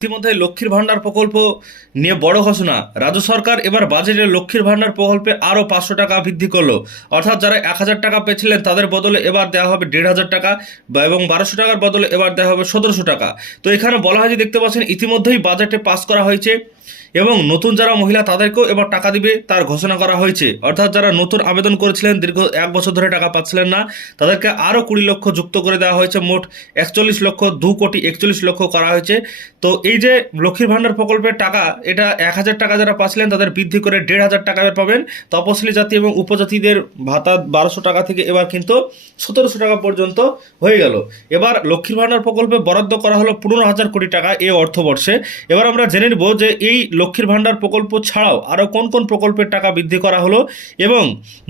ইতিমধ্যে লক্ষ্মীর ভান্ডার প্রকল্প নিয়ে বড় ঘোষণা। রাজ্য সরকার এবার বাজেটে লক্ষ্মীর ভান্ডার প্রকল্পে আরও 500 টাকা বৃদ্ধি করলো। অর্থাৎ যারা 1000 টাকা পেয়েছিলেন তাদের বদলে এবার দেওয়া হবে 1500 টাকা এবং 1200 টাকার বদলে এবার দেওয়া হবে 1700 টাকা। তো এখানে বলা হয় যে দেখতে পাচ্ছেন ইতিমধ্যেই বাজেটে পাস করা হয়েছে এবং নতুন যারা মহিলা তাদেরকেও এবার টাকা দিবে তার ঘোষণা করা হয়েছে। অর্থাৎ যারা নতুন আবেদন করেছিলেন দীর্ঘ 1 বছর ধরে টাকা পাচ্ছিলেন না তাদেরকে আরও 20 লক্ষ যুক্ত করে দেওয়া হয়েছে। মোট 41 লক্ষ 2,41,00,000 করা হয়েছে। তো এই যে লক্ষ্মীর ভান্ডার প্রকল্পের টাকা, এটা 1000 টাকা যারা পাচ্ছিলেন তাদের বৃদ্ধি করে 1500 টাকা পাবেন। তপশিলি জাতি এবং উপজাতিদের ভাতা 1200 টাকা থেকে এবার কিন্তু 1700 টাকা পর্যন্ত হয়ে গেল। এবার লক্ষ্মীর ভান্ডার প্রকল্পে বরাদ্দ করা হলো 15,000 কোটি টাকা এই অর্থবর্ষে। এবার আমরা জেনে নেব যে এই লক্ষ্মীর ভান্ডার প্রকল্প ছাড়াও আরও কোন কোন প্রকল্পের টাকা বৃদ্ধি করা হলো এবং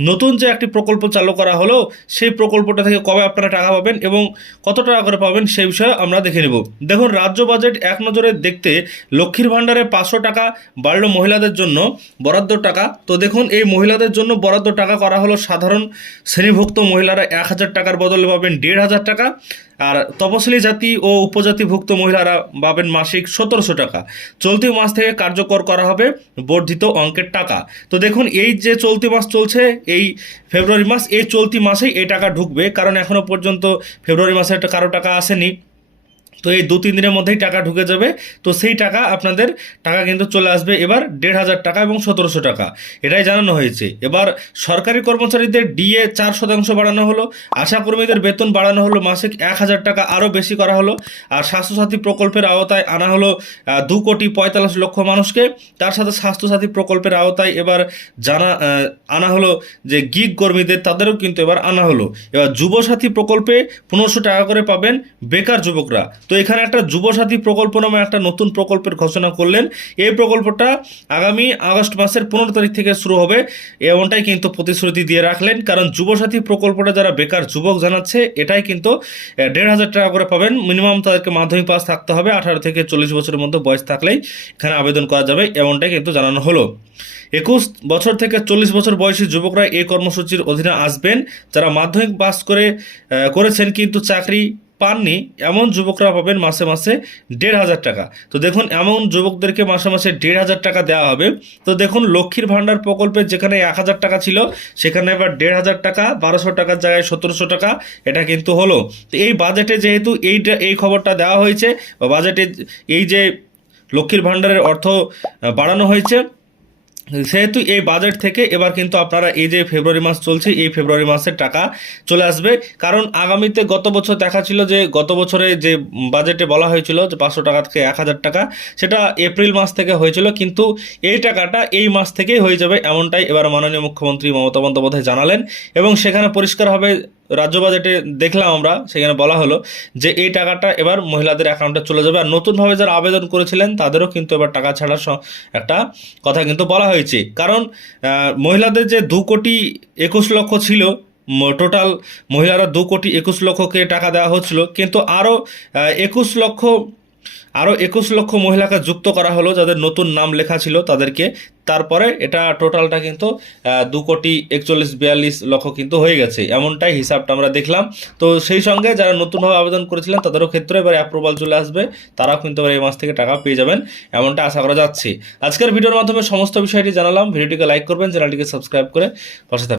নতুন যে একটি প্রকল্প চালু করা হলো সেই প্রকল্পটা থেকে কবে আপনারা টাকা পাবেন এবং কত টাকা করে পাবেন সেই বিষয়ে আমরা দেখে নেব। দেখুন, রাজ্য বাজেট এক নজরে দেখতে লক্ষ্মীর ভান্ডারে 500 টাকা বাড়লো মহিলাদের জন্য বরাদ্দ টাকা। তো দেখুন, এই মহিলাদের জন্য বরাদ্দ টাকা করা হলো সাধারণ শ্রেণীভুক্ত মহিলারা 1000 টাকার বদলে পাবেন 1500 টাকা, আর তপশিলি জাতি ও উপজাতিভুক্ত মহিলারা পাবেন মাসিক 1700 টাকা। চলতি মাস থেকে কার্যকর করা হবে বর্ধিত অঙ্কের টাকা। তো দেখুন, এই যে চলতি মাস চলছে, এই ফেব্রুয়ারি মাস, এই চলতি মাসেই এই টাকা ঢুকবে, কারণ এখনও পর্যন্ত ফেব্রুয়ারি মাসে কারো টাকা আসেনি। তো এই 2-3 দিনের মধ্যেই টাকা ঢুকে যাবে। তো সেই টাকা আপনাদের টাকা কিন্তু চলে আসবে এবার 1500 টাকা এবং 1700 টাকা, এটাই জানানো হয়েছে। এবার সরকারি কর্মচারীদের ডিএ 4% বাড়ানো হলো, আশাকর্মীদের বেতন বাড়ানো হলো, মাসিক 1000 টাকা আরও বেশি করা হলো, আর স্বাস্থ্যসাথী প্রকল্পের আওতায় আনা হলো 2,45,00,000 মানুষকে। তার সাথে স্বাস্থ্যসাথী প্রকল্পের আওতায় এবার আনা হলো যে গিগ কর্মীদের, তাদেরও কিন্তু এবার আনা হলো। এবার যুবসাথী প্রকল্পে 1500 টাকা করে পাবেন বেকার যুবকরা। তো এখানে একটা যুবসাথী প্রকল্প নামে একটা নতুন প্রকল্পের ঘোষণা করলেন। এই প্রকল্পটা আগামী আগস্ট মাসের 15 তারিখ থেকে শুরু হবে, এমনটাই কিন্তু প্রতিশ্রুতি দিয়ে রাখলেন। কারণ যুবসাথী প্রকল্পটা যারা বেকার যুবক জানাচ্ছে, এটাই কিন্তু 1500 টাকা করে পাবেন। মিনিমাম তাদেরকে মাধ্যমিক পাস থাকতে হবে, 18 থেকে 40 বছরের মধ্যে বয়স থাকলেই এখানে আবেদন করা যাবে, এমনটাই কিন্তু জানানো হলো। 21 বছর থেকে 40 বছর বয়সী যুবকরা এই কর্মসূচির অধীনে আসবেন। যারা মাধ্যমিক পাস করেছেন কিন্তু চাকরি পাননি, এমন যুবকরা পাবেন মাসে মাসে 1500 টাকা। তো দেখুন, এমন যুবকদেরকে মাসে মাসে 1500 টাকা দেওয়া হবে। তো দেখুন, লক্ষ্মীর ভান্ডার প্রকল্পে যেখানে 1000 টাকা ছিল সেখানে এবার 1500 টাকা, 1200 টাকার জায়গায় 1700 টাকা, এটা কিন্তু হলো। তো এই বাজেটে যেহেতু এই খবরটা দেওয়া হয়েছে, বা বাজেটে এই যে লক্ষ্মীর ভান্ডারের অর্থ বাড়ানো হয়েছে, সেহেতু এই বাজেট থেকে এবার কিন্তু আপনারা এই যে ফেব্রুয়ারি মাস চলছে, এই ফেব্রুয়ারি মাসের টাকা চলে আসবে। কারণ আগামীতে গত বছর দেখা ছিল যে গত বছরে যে বাজেটে বলা হয়েছিল যে 500 টাকা থেকে 1000 টাকা, সেটা এপ্রিল মাস থেকে হয়েছিল, কিন্তু এই টাকাটা এই মাস থেকেই হয়ে যাবে, এমনটাই এবার মাননীয় মুখ্যমন্ত্রী মমতা বন্দ্যোপাধ্যায় জানালেন। এবং সেখানে পরিষ্কারভাবে রাজ্য বাজেটে দেখলাম আমরা, সেখানে বলা হলো যে এই টাকাটা এবার মহিলাদের অ্যাকাউন্টে চলে যাবে। আর নতুনভাবে যারা আবেদন করেছিলেন তাদেরও কিন্তু এবার টাকা ছাড়ার একটা কথা কিন্তু বলা হয়েছে। কারণ মহিলাদের যে 2,21,00,000 ছিল, টোটাল মহিলারা 2,21,00,000কে টাকা দেওয়া হচ্ছিল, কিন্তু আরও 21 লক্ষ মহিলাকে যুক্ত করা হলো যাদের নতুন নাম লেখা ছিল তাদেরকে। তারপরে এটা টোটালটা কিন্তু 2,41,42,00,000 কিন্তু হয়ে গেছে, এমনটাই হিসাবটা আমরা দেখলাম। তো সেই সঙ্গে যারা নতুনভাবে আবেদন করেছিলেন তাদেরও ক্ষেত্রে এবার অ্যাপ্রুভাল চলে আসবে, তারাও কিন্তু এবার এই মাস থেকে টাকা পেয়ে যাবেন, এমনটা আশা করা যাচ্ছে। আজকের ভিডিওর মাধ্যমে সমস্ত বিষয়টি জানালাম। ভিডিওটিকে লাইক করবেন, চ্যানেলটিকে সাবস্ক্রাইব করে পাশে থাকবেন।